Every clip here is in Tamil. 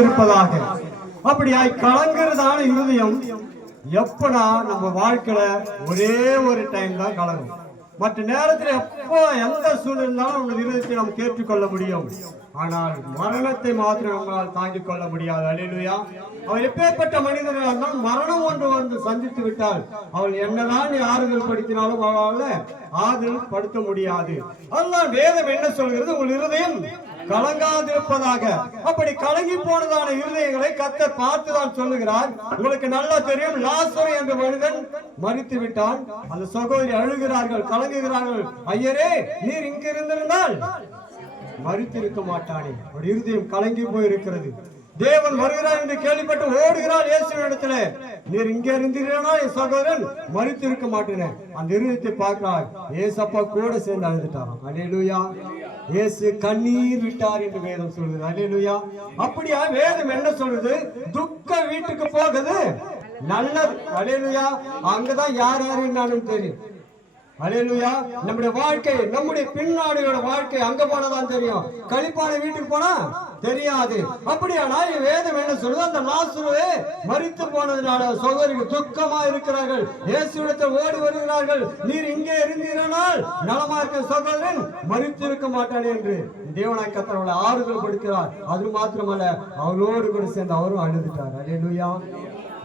இருப்பதாக. அப்படியாய் கலங்குறதான இருதயம் எப்படா நம்ம வாழ்க்கையில ஒரே ஒரு டைம் தான் கலங்கும். மற்ற நேரத்தில் எப்போ எந்த சூழ்நிலையும் நம்ம இருதயத்தை நாம் கேட்டுக்கொள்ள முடியும். ஆனால் மரணத்தை மாத்திரம் நம்மளால் தாங்கிக் கொள்ள முடியாது. அல்லேலூயா. அவள் எப்பேற்பட்ட மனிதர்களாக இருந்தால் மரணம் ஒன்று வந்து சந்தித்து விட்டால் அவள் என்னதான் ஆறுதல் படுத்தினாலும் அவளால் ஆறுதல் படுத்த முடியாது. அதனால் வேதம் என்ன சொல்கிறது? உங்கள் இருதயம் கலங்காதிருப்பதாக. அப்படி கலங்கி போனதான இருதயங்களை கர்த்தர் பார்த்துதான் சொல்லுகிறார். உங்களுக்கு நல்லா தெரியும், லாசரு என்ற மனிதன் மரித்து விட்டான். அந்த சகோதரி அழுகிறார்கள், கலங்குகிறார்கள். ஐயரே, நீர் இங்க இருந்திருந்தால் மரித்திருக்க மாட்டானே. அவருடைய இருதயம் கலங்கி போயிருக்கிறது. தேவன் வருகிறார் என்று கேள்விப்பட்டு ஓடுகிறாள் இயேசுவிடத்துல. நீர் இங்க இருந்தீர்களா என் சகோதரன் மரித்திருக்க மாட்டேன். அந்த இருதயத்தை பார்க்கிறார். ஏசப்பா கூட சேர்ந்து அழுதுட்டாராம். அல்லேலூயா. இயேசு கண்ணீர் விட்டார் என்று வேதம் சொல்லுது. அல்லேலூயா. அப்படியா வேதம் என்ன சொல்றது? துக்க வீட்டுக்கு போகுது நல்லது. அல்லேலூயா. அங்கதான் யார் யாருன்னு தெரியும். அல்லேலூயா. நம்முடைய வாழ்க்கை, நம்முடைய பின்னாடியோட வாழ்க்கை அங்க போனதான் தெரியும். களிப்பான வீட்டுக்கு போனா தெரியாது. அப்படியானா வேதம் என்ன சொல்லுது? அந்த லாசரு மரித்து போனதுனால சகோதரிகள் துக்கமா இருக்கிறார்கள். இயேசுவிடத்தில் ஓடி வருகிறார்கள். நீர் இங்கே இருந்தீரானால் நலமா இருக்க சகோதரன் மரித்து இருக்க மாட்டானே என்று தேவனாய் கர்த்தர் அவளை ஆறுதல் படுக்கிறார். அது மாத்திரமல்ல, அவளோடு கூட சேர்ந்து அவரும் அழுதுட்டார். அல்லேலூயா.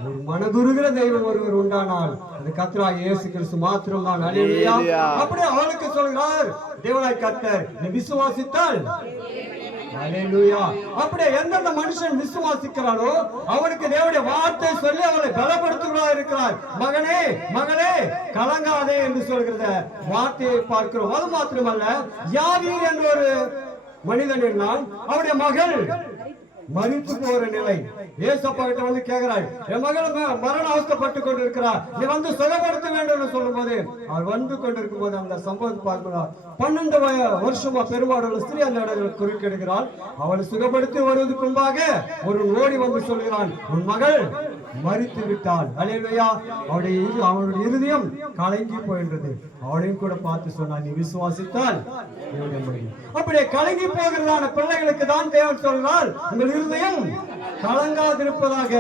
ஒரு மனதுருகிற தெய்வம் ஒருவர் உண்டானால் அது கர்த்தராகிய இயேசு கிறிஸ்து மாத்திரம் தான். அல்லேலூயா. அப்படியே அவளுக்கு சொல்கிறார் தேவனாய் கர்த்தர், நீ விசுவாசித்தால். அல்லேலூயா. அப்படியே எந்தெந்த மனுஷன் விசுவாசிக்கிறானோ அவனுக்கு தேவனுடைய வார்த்தை சொல்லி அவளை பலப்படுத்துகிறா இருக்கிறார். மகனே, மகளே, கலங்காதே என்று சொல்கிறத வார்த்தையை பார்க்கிறோம். அது மாத்திரமல்ல, யாவீர் என்ற ஒரு மனிதன் என்னால் அவருடைய மகள் மரித்து போற நிலை. ஏசப்பா கிட்ட வந்து கேட்கிறாள், என் மகள் மரண அவஸ்தைப்பட்டு கொண்டிருக்கிறார், நீ வந்து சுகப்படுத்த வேண்டும் சொல்லும் போது அவர் வந்து கொண்டிருக்கும் போது அந்த சம்பவத்தை பார்க்கிறார். 12 வருஷமா பெருமாடு ஸ்திரீ அந்த இடத்துல குறுக்கெடுக்கிறாள். அவளை சுகப்படுத்தி வருவதற்கு முன்பாக ஒரு ஓடி வந்து சொல்கிறான், உன் மகள் மரித்து விட்டாள். அல்லேலூயா. அவனுடைய இருதயம் கலங்கி போயின்றது. அவளையும் கூட பார்த்து சொன்னான், நீ விசுவாசித்தால். அப்படியே கலங்கி போகிறதான பிள்ளைகளுக்கு தான் தேவன் சொல்றால், உங்கள் இருதயம் கலங்காதிருப்பதாக.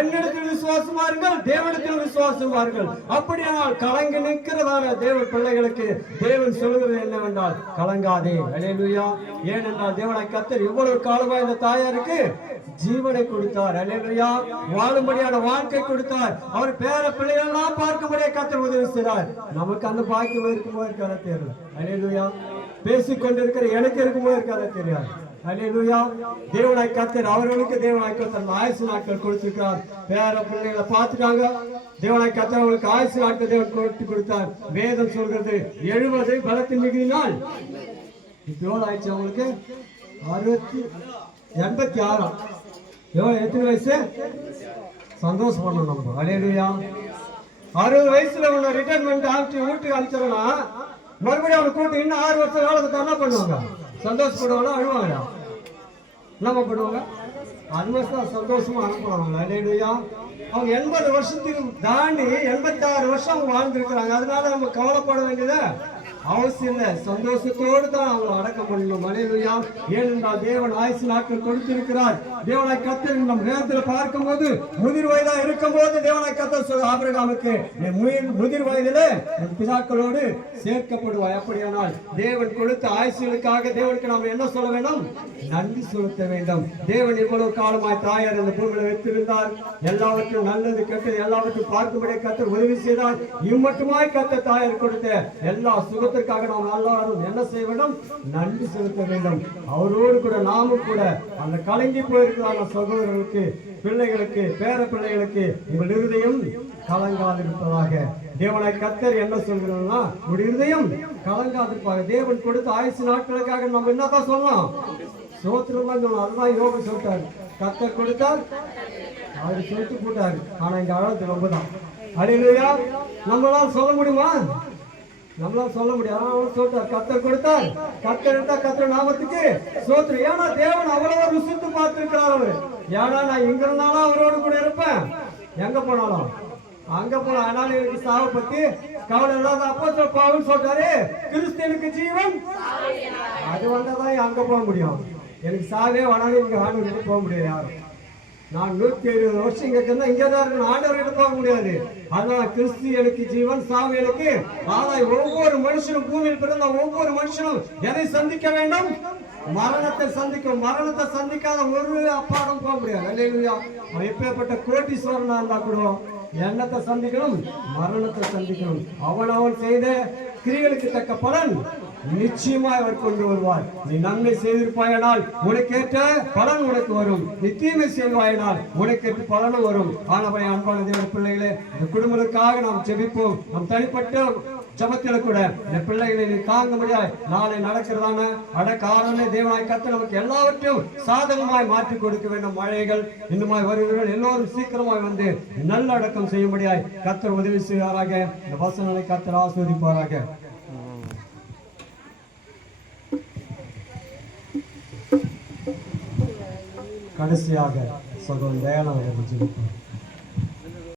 என்னிடத்தில் விசுவாசமார்கள், தேவனிடத்தில் விசுவாசமார்கள். அப்படியானால் கலங்கி நிற்கிறதான தேவ பிள்ளைகளுக்கு தேவன் சொல்கிறது என்னவென்றால், கலங்காதே. அல்லேலூயா. ஏனென்றால் தேவனாய் கர்த்தர் இவ்வளவு காலமா இந்த தாயாருக்கு ஜீவனை கொடுத்தார். அல்லேலூயா. வாழும்படியான வாழ்க்கை கொடுத்தார். அவர் பேர பிள்ளைகள் எல்லாம் பார்க்கும்படியே கர்த்தர் உதவி செய்தார். நமக்கு அந்த பாக்கியம் இருக்குமோ இருக்காத தெரியல. அல்லேலூயா. பேசிக்கொண்டிருக்கிற எனக்கு இருக்குமோ இருக்காத தெரியாது. அல்லேலூயா. தேவனாய் கர்த்தர் அவர்களுக்கு தேவனாய் கர்த்தர் ஆயுசு நாட்கள் கொடுத்திருக்கிறார். பேர பிள்ளைகளை பார்த்துட்டாங்க. தேவனாய் கர்த்தர் அவர்களுக்கு ஆயுசு நாட்கள் தேவன் கொடுத்தார். வேதம் சொல்றது 70 பலத்தின் மிகுதினால். எவ்வளவு ஆயிடுச்சு அவங்களுக்கு? 86. எத்தனை வயசு? சந்தோஷம் பண்ணணும் நம்ம. அல்லேலூயா. 60 வயசுல உன்னை ரிட்டைர்மெண்ட் ஆகிட்டு வீட்டுக்கு அனுப்பிச்சோம்னா மறுபடியும் அவனை கூட்டு இன்னும் 6 வருஷம் காலத்துக்கு என்ன பண்ணுவாங்க? சந்தோஷப்படுவாங்க, அழுவாங்க. என்ன பண்ணுவாங்க? 6 வருஷம் சந்தோஷமா அனுப்புவாங்க. அல்லேலூயா. அவங்க 80 வருஷத்துக்கு தாண்டி 86 வருஷம் வாழ்ந்துருக்கிறாங்க. அதனால நம்ம கவலைப்பட வேண்டியது அவசியம் இல்லை. சந்தோஷத்தோடு தான் அவங்க அடக்கம் பண்ணணும். அல்லேலூயா. ஏனென்றால் தேவன் ஆயுசு நாட்கள் கொடுத்திருக்கிறார். தேவனாய் கர்த்தர் நம் நேரத்தில் பார்க்கும் போது முதிர் வயதா இருக்கும் போது தேவனாய் கர்த்தர் சொல்ற ஆபிரகாமுக்கு, முதிர் வயதில பிதாக்களோடு சேர்க்கப்படுவாய். அப்படியானால் தேவன் கொடுத்த ஆயுசுகளுக்காக தேவனுக்கு நாம் என்ன சொல்ல வேண்டும்? நன்றி செலுத்த வேண்டும். தேவன் இவ்வளவு காலமாய் தாயார் இந்த பூமியில வைத்திருந்தார். எல்லாவற்றும் நல்லது கெட்டது எல்லாவற்றும் பார்க்கும்படியே கர்த்தர் உதவி செய்தார். இம்மட்டுமாய் கர்த்தர் தாயார் கொடுத்த எல்லா சுகத்திற்காக நாம் எல்லாரும் என்ன செய்ய வேண்டும்? நன்றி செலுத்த வேண்டும். அவரோடு கூட நாமும் கூட அந்த கலங்கி போயிருக்கிற சகோதரர்களுக்கு, பிள்ளைகளுக்கு, பேர பிள்ளைகளுக்கு உங்கள் இருதயம் கலங்காதிருப்பதாக. தேவனாய் கர்த்தர் என்ன சொல்கிறோம்னா, உங்களுடைய இருதயம் கலங்காதிருப்பாக. தேவன் கொடுத்த ஆயுசு நாட்களுக்காக நம்ம என்னதான் சொல்லலாம்? சோத்திரம் தான் சொல்லணும். அதுதான் யோகம் சொல்லிட்டாரு. கர்த்தர் கொடுத்தார், அவரு சொல்லிட்டு போட்டாரு. ஆனா இங்க அழகு ரொம்ப தான். அல்லேலூயா. நம்மளால சொல்ல முடியுமா? நம்மளால சொல்ல முடியாது. சொல்றார், கர்த்தர் கொடுத்தார், கர்த்தர் எடுத்தா கர்த்தர் நாமத்துக்கு சோத்திரம். ஏன்னா தேவன் அவ்வளவு ருசித்து பார்த்திருக்கிறார். அவரு ஏன்னா நான் எங்க இருந்தாலும் அவரோடு கூட இருப்பேன், எங்க போனாலும் அங்க போன. அதனால எனக்கு சாவை பத்தி கவலை இல்லாத. அப்போ பவுல் சொல்றாரு, கிறிஸ்து எனக்கு ஜீவன், அது வந்தாதான் அங்க போக முடியும். எனக்கு சாவே வேணாலும் இங்கே ஆண்டவர்கிட்ட போக முடியாது யாரும். நான் 120 வருஷம் இங்க இருந்தா இங்கே தான் இருக்கணும், ஆண்டவர்கிட்ட போக முடியாது. அதனால கிறிஸ்து எனக்கு ஜீவன், சாவு எனக்கு ஆதாயம். ஒவ்வொரு மனுஷனும் பூமியில் பிறந்த ஒவ்வொரு மனுஷனும் எதை சந்திக்க வேண்டும்? மரணத்தை சந்திக்கும். மரணத்தை சந்திக்காத ஒரு அப்பாடம் போக முடியாது. அல்லேலூயா. எப்பேற்பட்ட கோட்டீஸ்வரனா இருந்தா கூட எண்ணத்தை சந்திக்கணும், மரணத்தை சந்திக்கணும். அவன் செய்த கிரியைகளுக்கு தக்க பலன் நிச்சயமாய் அவர் கொண்டு வருவார். நீ நன்மை செய்திருப்பாயானால் உனக்கேற்ற பலன் உனக்கு வரும், நீ தீமை செய்வாயினால் உனக்கேற்ற பலனும் வரும். ஆனால் அன்பான தேவ பிள்ளைகளே, இந்த குடும்பத்துக்காக நாம் ஜெபிப்போம். நம் தனிப்பட்ட ஜபத்தில கூட இந்த பிள்ளைகளை நீ தாங்க முடியாது. நாளை நடக்கிறதான அடக்காரனே தேவனாய் கர்த்தர் நமக்கு எல்லாவற்றையும் சாதகமாய் மாற்றி கொடுக்க வேண்டும். மழைகள் இன்னுமாய் வருகிறவர்கள் எல்லோரும் சீக்கிரமாய் வந்து நல்லடக்கம் செய்ய முடியாது. கர்த்தர் உதவி செய்வாராக. இந்த வசனங்களை கர்த்தர் ஆசீர்வதிப்பாராக. கடைசியாக சகோதரன் தயானவர்கள் ஜெபிப்பார்.